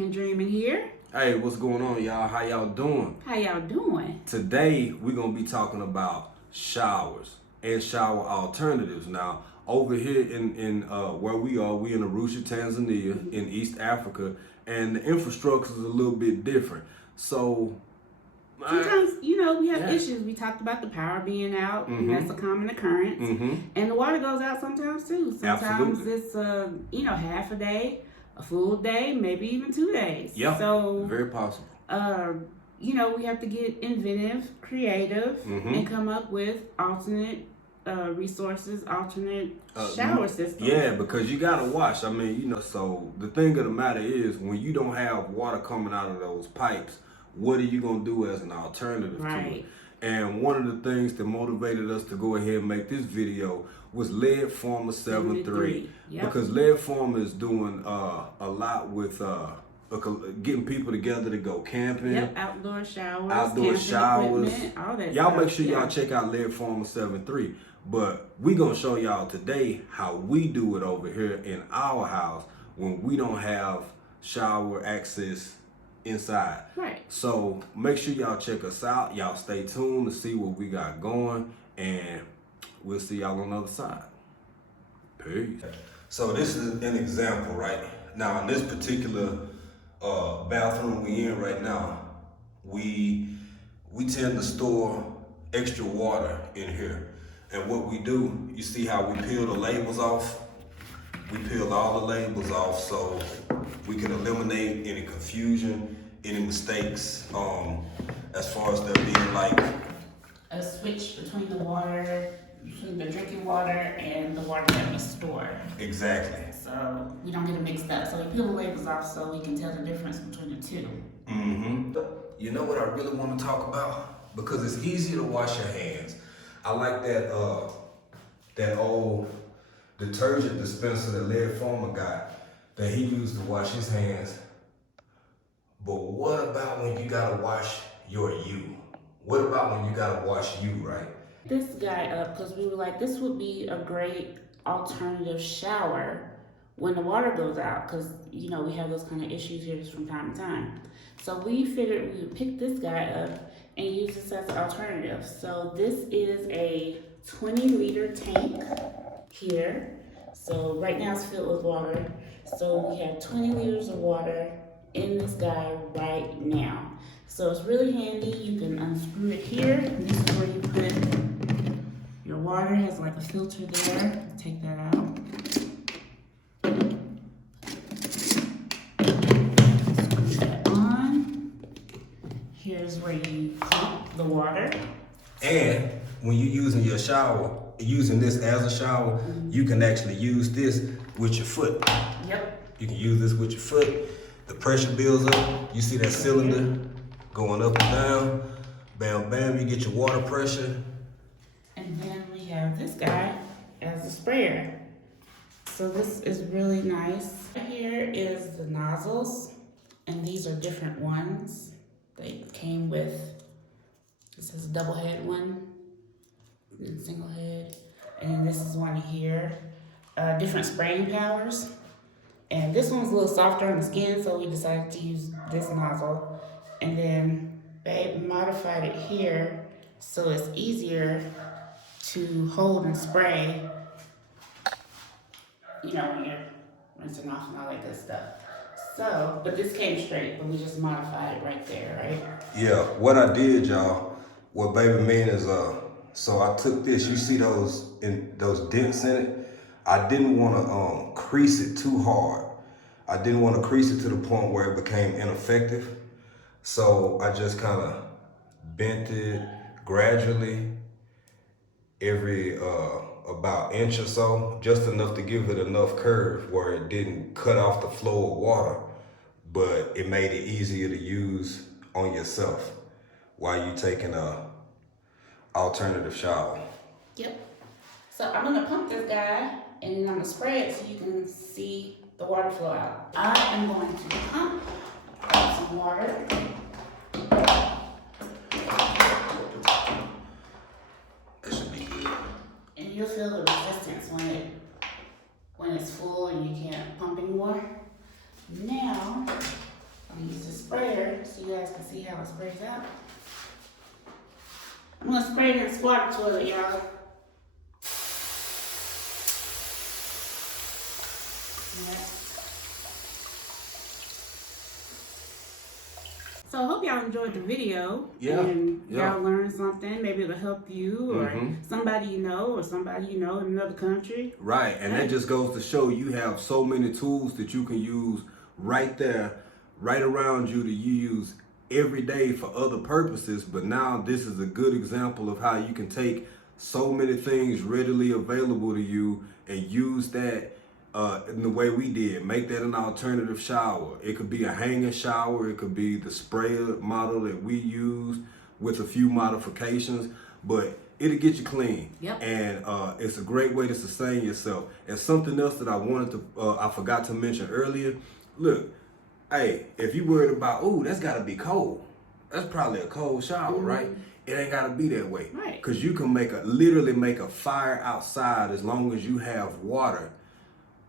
African Dreaming here. Hey, what's going on, y'all? How y'all doing? How y'all doing? Today, we're going to be talking about showers and shower alternatives. Now, over here in where we are, we in Arusha, Tanzania, in East Africa, and the infrastructure is a little bit different. So, sometimes, we have issues. We talked about the power being out, and that's a common occurrence. And the water goes out sometimes too. Sometimes it's half a day, a full day, maybe even 2 days. Yeah, so very possible. We have to get inventive, creative, and come up with alternate resources, alternate shower systems. Yeah, because you gotta wash. I mean, so the thing of the matter is, when you don't have water coming out of those pipes, what are you gonna do as an alternative to it? And one of the things that motivated us to go ahead and make this video was Lead Farmer 73. Because Lead Farmer is doing a lot with getting people together to go camping. Outdoor showers, all that y'all stuff. make sure y'all check out Lead Farmer 73. But we gonna show y'all today how we do it over here in our house when we don't have shower access inside. So make sure y'all check us out. Y'all stay tuned to see what we got going, and we'll see y'all on the other side. Peace. So this is an example, right? Now in this particular bathroom we in right now, we tend to store extra water in here. And what we do, you see how we peel the labels off? We peel all the labels off so we can eliminate any confusion, any mistakes, as far as there being like a switch between the drinking water and the water that we store. Exactly. So we don't get it mixed up. So we peel the labels off so we can tell the difference between the two. You know what I really want to talk about? Because it's easier to wash your hands. I like that old detergent dispenser that Lead Farmer got that he used to wash his hands. But what about when you gotta wash your you? What about when you gotta wash you, right? This guy up because we were like, this would be a great alternative shower when the water goes out, because we have those kind of issues here from time to time. So we figured we would pick this guy up and use this as an alternative. So this is a 20-liter tank here. So right now it's filled with water. So we have 20 liters of water in this guy right now. So it's really handy. You can unscrew it here. And this is where you put your water. It has like a filter there. Take that out. Screw that on. Here's where you pump the water. And when you're using your shower, using this as a shower, you can actually use this with your foot. You can use this with your foot. The pressure builds up. You see that cylinder going up and down. Bam, bam, you get your water pressure. And then we have this guy as a sprayer. So this is really nice. Here is the nozzles, and these are different ones. They came with, this is a double head one, and single head, and this is one here. Different spraying powers. And this one's a little softer on the skin, so we decided to use this nozzle. And then they modified it here so it's easier to hold and spray, when you're rinsing off and all that good stuff. So, but this came straight, but we just modified it right there, right? Yeah, what I did, y'all, what baby mean is, so I took this, you see those dents in it? I didn't want to crease it too hard. I didn't want to crease it to the point where it became ineffective. So I just kind of bent it gradually every about inch or so, just enough to give it enough curve where it didn't cut off the flow of water, but it made it easier to use on yourself while you taking a alternative shower. So I'm gonna pump this guy and then I'm gonna spray it so you can see the water flow out. I am going to pump some water. That should be good. And you'll feel the resistance when it's full and you can't pump anymore. Now how it sprays out. I'm gonna spray this water toilet, y'all. Yeah. So I hope y'all enjoyed the video. Yeah. And Yeah. y'all learned something. Maybe it'll help you or somebody you know in another country. Right, and that just goes to show you have so many tools that you can use right there, right around you that you use every day for other purposes. But now this is a good example of how you can take so many things readily available to you and use that in the way we did. Make that an alternative shower. It could be a hanging shower. It could be the sprayer model that we use with a few modifications, but it'll get you clean. Yep. And it's a great way to sustain yourself. And something else that I wanted to, I forgot to mention earlier. Look, hey, if you worried about, ooh, that's gotta be cold. That's probably a cold shower, right? It ain't gotta be that way. Right. Cause you can literally make a fire outside as long as you have water.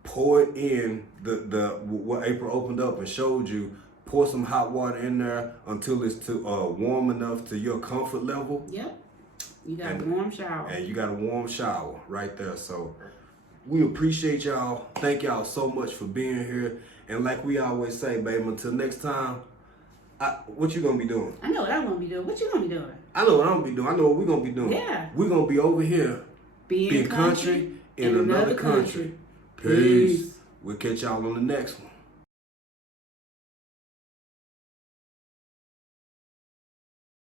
Pour it in what April opened up and showed you. Pour some hot water in there until it's warm enough to your comfort level. Yep. You got a warm shower. And you got a warm shower right there. So we appreciate y'all. Thank y'all so much for being here. And like we always say, baby, until next time, what you gonna be doing? I know what I'm gonna be doing. What you gonna be doing? I know what I'm gonna be doing. I know what we're gonna be doing. Yeah. We're gonna be over here Being country in another country. Peace. We'll catch y'all on the next one.